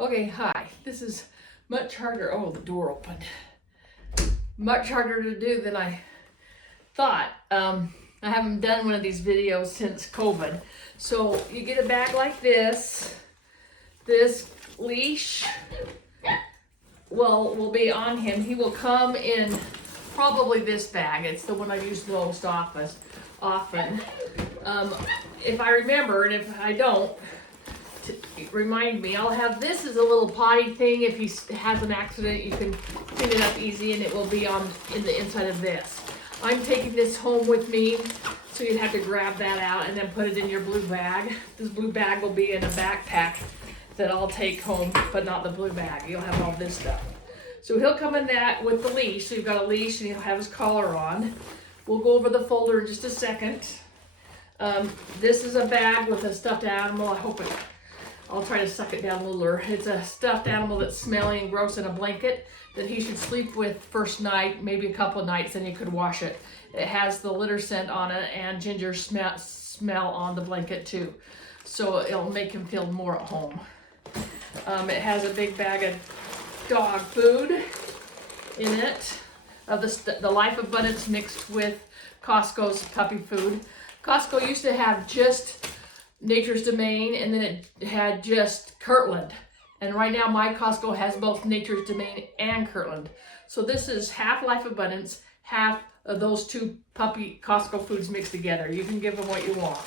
Okay, hi. This is much harder. Oh, the door opened. Much harder to do than I thought. I haven't done one of these videos since COVID. So you get a bag like this. This leash will be on him. He will come in probably this bag. It's the one I use most often. If I remember, and if I don't, remind me. I'll have this as a little potty thing. If he has an accident, you can clean it up easy, and it will be in the inside of this. I'm taking this home with me, so you'd have to grab that out and then put it in your blue bag. This blue bag will be in a backpack that I'll take home, but not the blue bag. You'll have all this stuff. So he'll come in that with the leash. So you've got a leash, and he'll have his collar on. We'll go over the folder in just a second. This is a bag with a stuffed animal. I'll try to suck it down a little. It's a stuffed animal that's smelly and gross in a blanket that he should sleep with first night, maybe a couple of nights, then he could wash it. It has the litter scent on it and ginger smell on the blanket too. So it'll make him feel more at home. It has a big bag of dog food in it, of the Life Abundance mixed with Costco's puppy food. Costco used to have just Nature's Domain, and then it had just Kirtland. And right now my Costco has both Nature's Domain and Kirtland. So this is half Life Abundance, half of those two puppy Costco foods mixed together. You can give them what you want.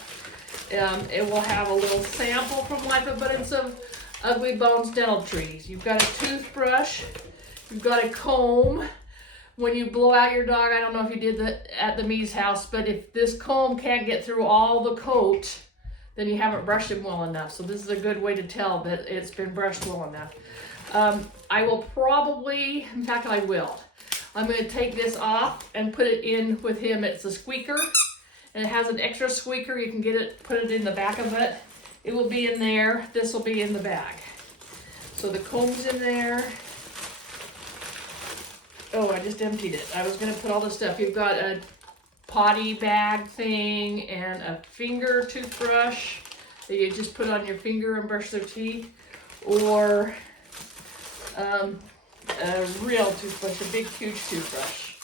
It will have a little sample from Life Abundance of Ugly Bones Dental Trees. You've got a toothbrush, you've got a comb. When you blow out your dog, I don't know if you did that at the Mee's house, but if this comb can't get through all the coat, then you haven't brushed him well enough. So this is a good way to tell that it's been brushed well enough. I will probably, in fact I will. I'm going to take this off and put it in with him. It's a squeaker, and it has an extra squeaker. You can get it, put it in the back of it. It will be in there. This will be in the bag. So the comb's in there. Oh, I just emptied it. I was going to put all the stuff. You've got a potty bag thing and a finger toothbrush that you just put on your finger and brush their teeth, or a real toothbrush, a big huge toothbrush.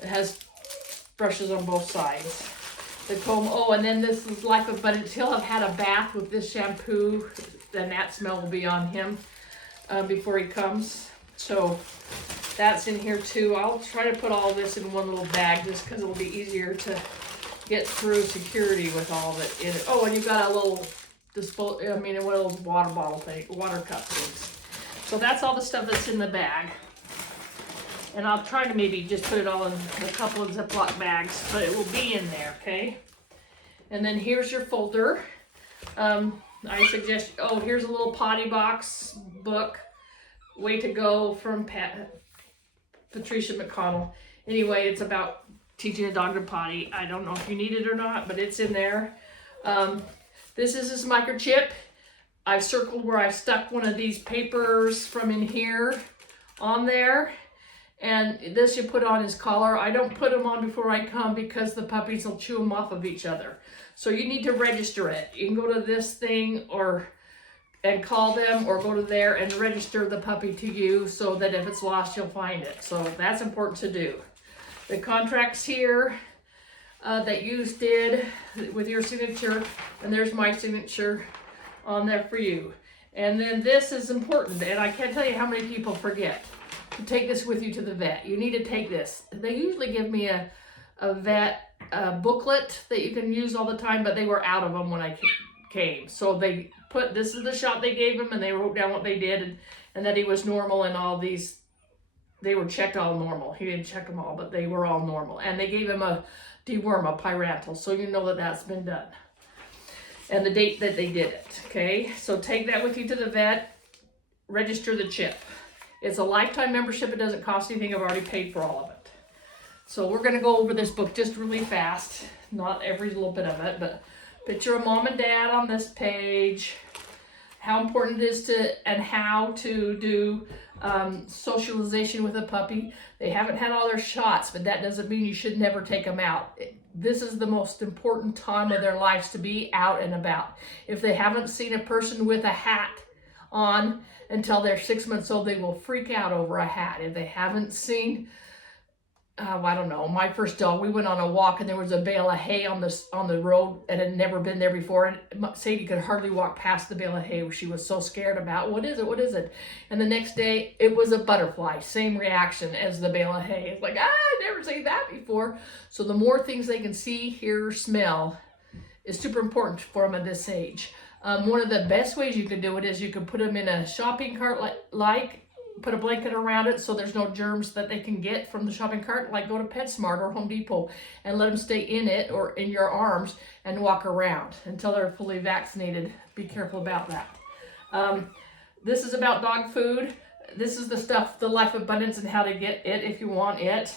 It has brushes on both sides. The comb, and then this is Life Abundance. He'll have had a bath with this shampoo, then that smell will be on him before he comes. So that's in here too. I'll try to put all this in one little bag just because it'll be easier to get through security with all of it in it. Oh, and you've got a little one of those water bottle thing, water cup things. So that's all the stuff that's in the bag. And I'll try to maybe just put it all in a couple of Ziploc bags, but it will be in there, okay? And then here's your folder. I suggest, here's a little potty box book, Way to Go from Patricia McConnell. Anyway, it's about teaching a dog to potty. I don't know if you need it or not, but it's in there. This is his microchip. I've circled where I stuck one of these papers from in here on there. And this you put on his collar. I don't put them on before I come because the puppies will chew them off of each other. So you need to register it. You can go to this thing and call them, or go to there and register the puppy to you so that if it's lost, you'll find it. So that's important to do. The contracts here that you did with your signature, and there's my signature on there for you. And then this is important, and I can't tell you how many people forget to take this with you to the vet. You need to take this. They usually give me a vet booklet that you can use all the time, but they were out of them when I came. So they put, this is the shot they gave him, and they wrote down what they did, and that he was normal, and all these, they were checked all normal. He didn't check them all, but they were all normal. And they gave him a deworm, a Pyrantel, so you know that that's been done. And the date that they did it, okay? So take that with you to the vet, register the chip. It's a lifetime membership. It doesn't cost anything. I've already paid for all of it. So we're going to go over this book just really fast. Not every little bit of it, but picture of mom and dad on this page. How important it is and how to do socialization with a puppy. They haven't had all their shots, but that doesn't mean you should never take them out. This is the most important time of their lives to be out and about. If they haven't seen a person with a hat on until they're 6 months old. They will freak out over a hat. If they haven't seen, I don't know, my first dog, we went on a walk and there was a bale of hay on the road and had never been there before. And Sadie could hardly walk past the bale of hay. She was so scared about, what is it? What is it? And the next day it was a butterfly. Same reaction as the bale of hay. It's like, I've never seen that before. So the more things they can see, hear, smell is super important for them at this age. One of the best ways you can do it is you can put them in a shopping cart, put a blanket around it so there's no germs that they can get from the shopping cart, like go to PetSmart or Home Depot and let them stay in it or in your arms and walk around until they're fully vaccinated. Be careful about that. This is about dog food. This is the stuff, the Life Abundance, and how to get it if you want it.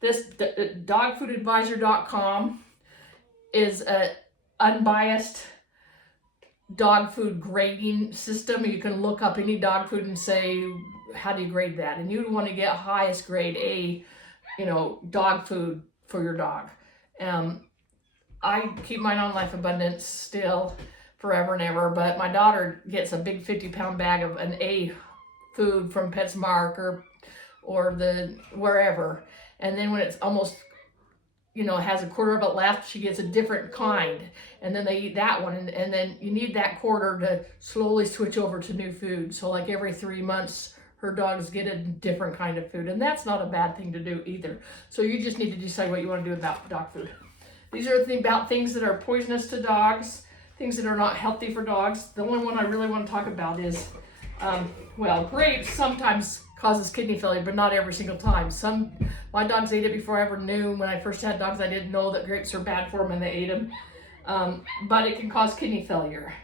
This dogfoodadvisor.com is a unbiased dog food grading system. You can look up any dog food and say, how do you grade that? And you want to get highest grade A, dog food for your dog. I keep mine on Life Abundance still forever and ever, but my daughter gets a big 50-pound bag of an A food from PetSmart or the wherever. And then when it's almost has a quarter of it left, she gets a different kind, and then they eat that one, and then you need that quarter to slowly switch over to new food. So like every 3 months her dogs get a different kind of food, and that's not a bad thing to do either. So you just need to decide what you want to do about dog food. These are about things that are poisonous to dogs, things that are not healthy for dogs. The only one I really want to talk about is grapes sometimes causes kidney failure, but not every single time. My dogs ate it before I ever knew. When I first had dogs, I didn't know that grapes are bad for them, and they ate them. But it can cause kidney failure.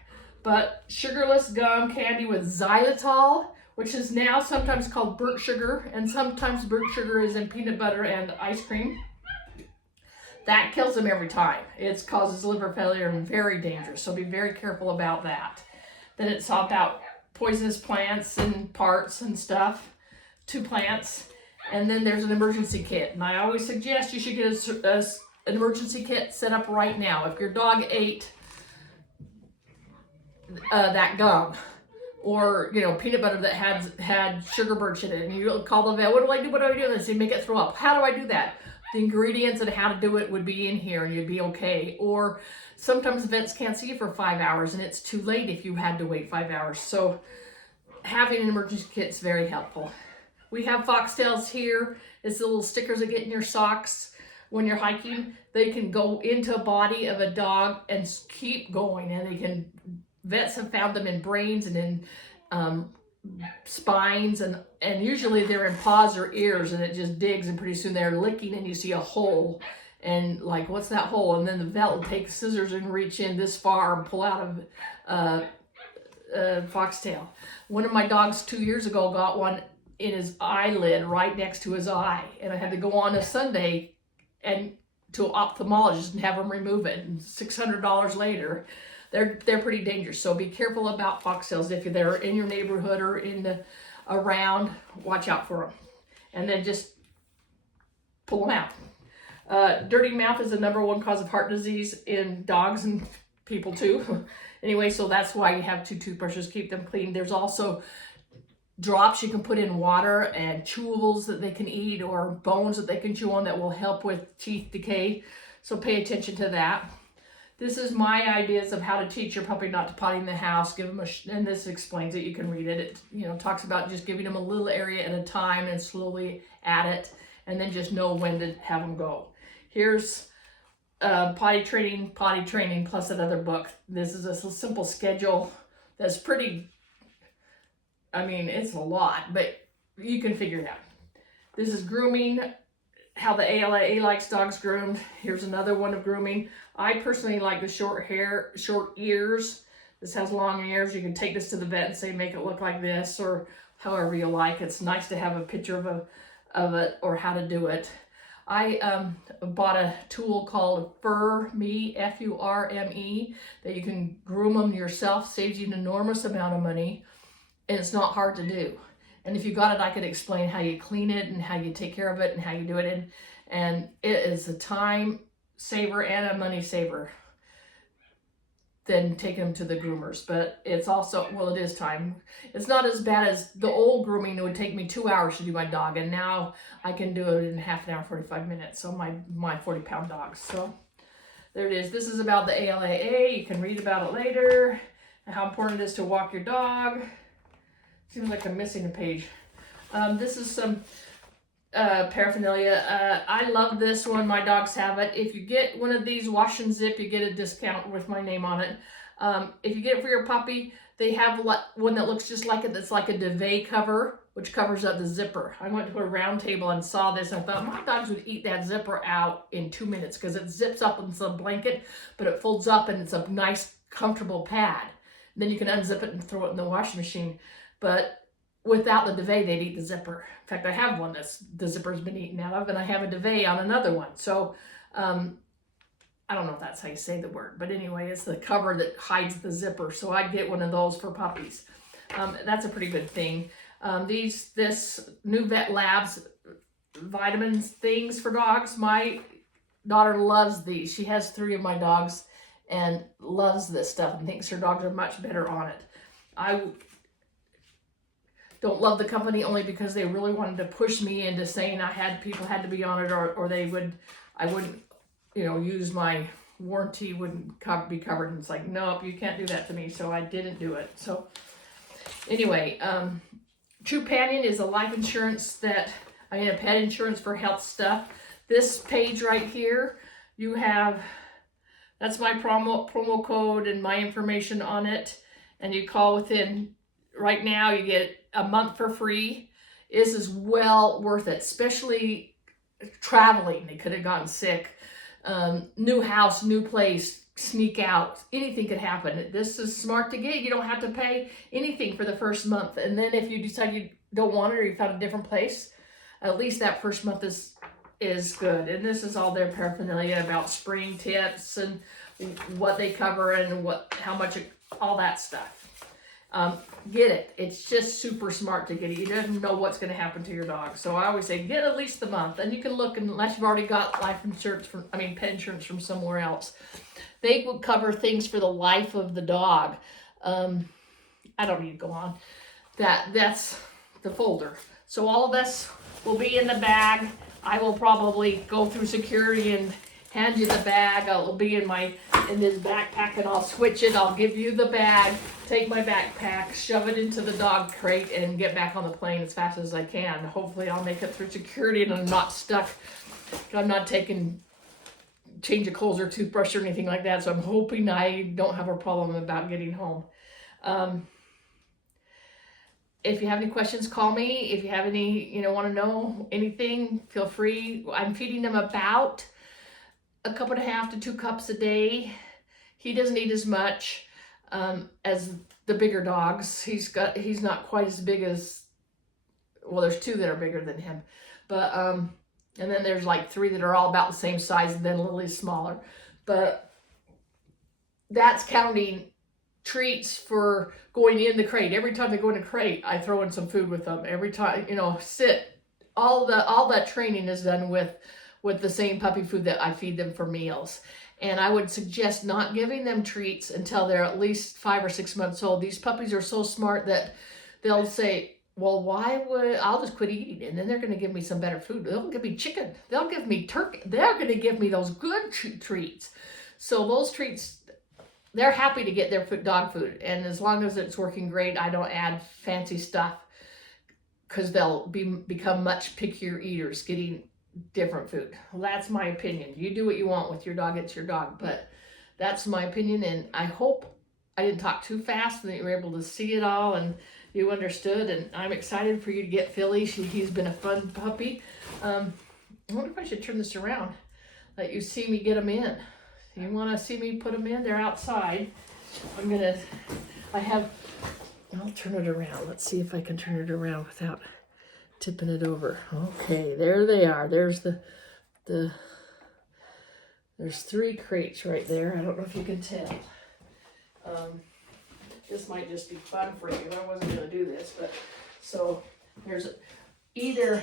But sugarless gum candy with xylitol, which is now sometimes called burnt sugar, and sometimes burnt sugar is in peanut butter and ice cream. That kills them every time. It causes liver failure and very dangerous, so be very careful about that. Then it's about poisonous plants and parts and stuff to plants. And then there's an emergency kit. And I always suggest you should get an emergency kit set up right now. If your dog ate that gum or, peanut butter that had sugar birch in it, and you call the vet, what do I do? They say, make it throw up. How do I do that? The ingredients and how to do it would be in here and you'd be okay. Or sometimes vets can't see you for 5 hours and it's too late if you had to wait 5 hours. So having an emergency kit is very helpful. We have foxtails here. It's the little stickers that get in your socks when you're hiking. They can go into a body of a dog and keep going, and vets have found them in brains and in spines, and usually they're in paws or ears, and it just digs, and pretty soon they're licking and you see a hole, and like, what's that hole? And then the vet will take scissors and reach in this far and pull out a foxtail. One of my dogs 2 years ago got one in his eyelid right next to his eye, and I had to go on a Sunday and to an ophthalmologist and have him remove it, and $600 later. They're pretty dangerous, so be careful about foxtails. If they're in your neighborhood or around, watch out for them, and then just pull them out. Dirty mouth is the #1 cause of heart disease in dogs and people too. Anyway, so that's why you have 2 toothbrushes, keep them clean. There's also drops you can put in water and chewables that they can eat, or bones that they can chew on that will help with teeth decay. So pay attention to that. This is my ideas of how to teach your puppy not to potty in the house. Give them and this explains it. You can read it. It talks about just giving them a little area at a time and slowly add it, and then just know when to have them go. Here's potty training plus another book. This is a simple schedule that's pretty, it's a lot, but you can figure it out. This is grooming, how the ALA likes dogs groomed. Here's another one of grooming. I personally like the short hair, short ears. This has long ears. You can take this to the vet and say, make it look like this, or however you like. It's nice to have a picture of it or how to do it. I bought a tool called Furme, F-U-R-M-E, that you can groom them yourself. Saves you an enormous amount of money, and it's not hard to do. And if you got it, I could explain how you clean it and how you take care of it and how you do it. And it is a time saver and a money saver. than taking them to the groomers. But it's also, well, it is time. It's not as bad as the old grooming. It would take me 2 hours to do my dog, and now I can do it in half an hour, 45 minutes. So my 40-pound dogs. So there it is. This is about the ALAA. You can read about it later, and how important it is to walk your dog. Seems like I'm missing a page. This is some paraphernalia. I love this one. My dogs have it. If you get one of these wash and zip, you get a discount with my name on it. If you get it for your puppy, they have one that looks just like it. That's like a duvet cover, which covers up the zipper. I went to a round table and saw this, and I thought my dogs would eat that zipper out in 2 minutes because it zips up in some blanket, but it folds up and it's a nice, comfortable pad. And then you can unzip it and throw it in the washing machine. But without the duvet, they'd eat the zipper. In fact, I have one that's the zipper's been eaten out of, and I have a duvet on another one. So I don't know if that's how you say the word, but anyway, it's the cover that hides the zipper. So I get one of those for puppies. That's a pretty good thing. This new Vet Labs vitamins things for dogs. My daughter loves these. She has 3 of my dogs and loves this stuff and thinks her dogs are much better on it. I don't love the company only because they really wanted to push me into saying people had to be on it, or I wouldn't, use my warranty, wouldn't be covered. And it's like, nope, you can't do that to me. So I didn't do it. So anyway, Trupanion is a life insurance pet insurance for health stuff. This page right here, that's my promo code and my information on it. And you call within, right now you get a month for free. This is well worth it, especially traveling. They could have gotten sick. New house, new place, sneak out. Anything could happen. This is smart to get. You don't have to pay anything for the first month. And then if you decide you don't want it or you found a different place, at least that first month is good. And this is all their paraphernalia about spring tips and what they cover and how much, all that stuff. Get it. It's just super smart to get it. You don't know what's going to happen to your dog. So I always say get at least the month. And you can look, unless you've already got pet insurance from somewhere else. They will cover things for the life of the dog. I don't need to go on. That's the folder. So all of this will be in the bag. I will probably go through security and hand you the bag. It'll be in this backpack, and I'll switch it. I'll give you the bag, take my backpack, shove it into the dog crate, and get back on the plane as fast as I can. Hopefully I'll make it through security and I'm not stuck. I'm not taking change of clothes or toothbrush or anything like that. So I'm hoping I don't have a problem about getting home. If you have any questions, call me. If you have any, want to know anything, feel free. I'm feeding them about 1.5 to 2 cups a day. He doesn't eat as much as the bigger dogs. He's not quite as big as, well, there's 2 that are bigger than him, but and then there's like 3 that are all about the same size, and then Lily's smaller. But that's counting treats for going in the crate. Every time they go in the crate, I throw in some food with them. Every time, all that training is done with the same puppy food that I feed them for meals. And I would suggest not giving them treats until they're at least 5 or 6 months old. These puppies are so smart that they'll say, well, I'll just quit eating, and then they're going to give me some better food. They'll give me chicken. They'll give me turkey. They're going to give me those good treats. So those treats, they're happy to get their dog food. And as long as it's working great, I don't add fancy stuff, because they'll become much pickier eaters getting different food. Well, that's my opinion. You do what you want with your dog. It's your dog. But that's my opinion, and I hope I didn't talk too fast and that you were able to see it all and you understood. And I'm excited for you to get Philly. He's been a fun puppy. I wonder if I should turn this around, let you see me get them in. You want to see me put them in? They're outside. I'll turn it around. Let's see if I can turn it around without tipping it over. Okay, there they are. There's there's 3 crates right there. I don't know if you can tell. This might just be fun for you. I wasn't going to do this, but so there's either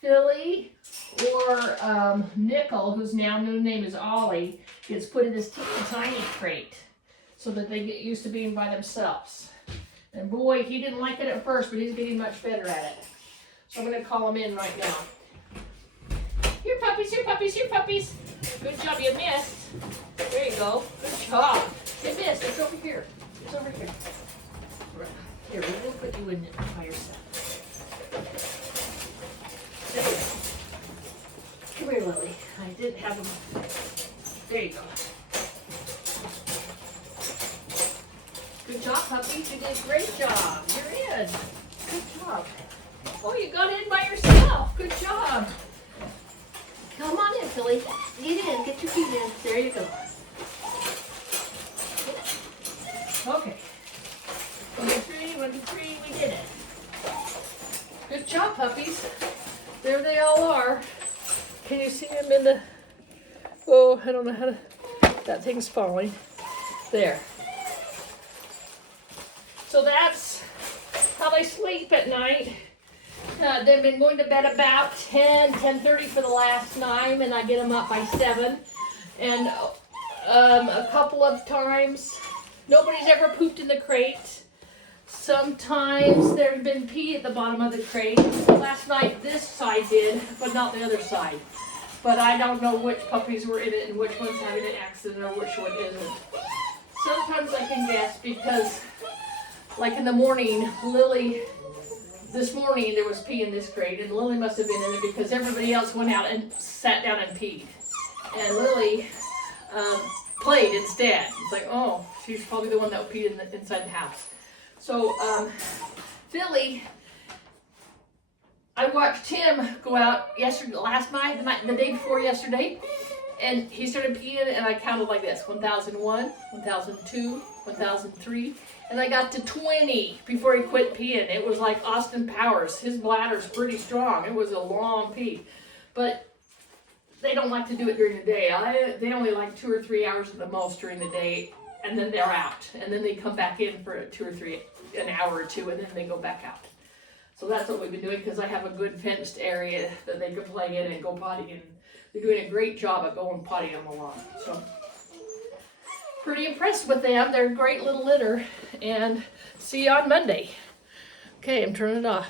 Philly or Nickel, whose now new name is Ollie, gets put in this teeny tiny crate. so that they get used to being by themselves. And boy, he didn't like it at first, but he's getting much better at it. So I'm gonna call him in right now. Here puppies, here puppies, here puppies. Good job, you missed. There you go, good job. You missed, it's over here. It's over here. Here, we'll put you in it by yourself. There you go. Come here, Lily. I didn't have them. There you go. Good job, puppies. You did a great job. You're in. Good job. Oh, you got in by yourself. Good job. Come on in, Philly. Get in. Get your feet in. There you go. Okay. 1, 2, 3, 1, 2, 3. We did it. Good job, puppies. There they all are. Can you see them in the... Oh, I don't know how to... That thing's falling. There. So that's how they sleep at night. They've been going to bed about 10:30 for the last time, and I get them up by 7. And a couple of times, nobody's ever pooped in the crate. Sometimes there's been pee at the bottom of the crate. Last night this side did, but not the other side. But I don't know which puppies were in it and which one's having an accident or which one isn't. Sometimes I can guess because, like in the morning, Lily, this morning there was pee in this crate, and Lily must have been in it because everybody else went out and sat down and peed. And Lily played instead. It's like, oh, she's probably the one that peed inside the house. So, Philly, I watched him go out last night, the day before yesterday, and he started peeing, and I counted like this: 1001, 1002, 1003, and I got to 20 before he quit peeing. It was like Austin Powers. His bladder's pretty strong. It was a long pee, but they don't like to do it during the day. They only like 2 or 3 hours at the most during the day, and then they're out, and then they come back in for an hour or two, and then they go back out. So that's what we've been doing, because I have a good fenced area that they can play in and go potty in. They're doing a great job at going potty on the lawn. So pretty impressed with them. They're a great little litter, and see you on Monday. Okay, I'm turning it off.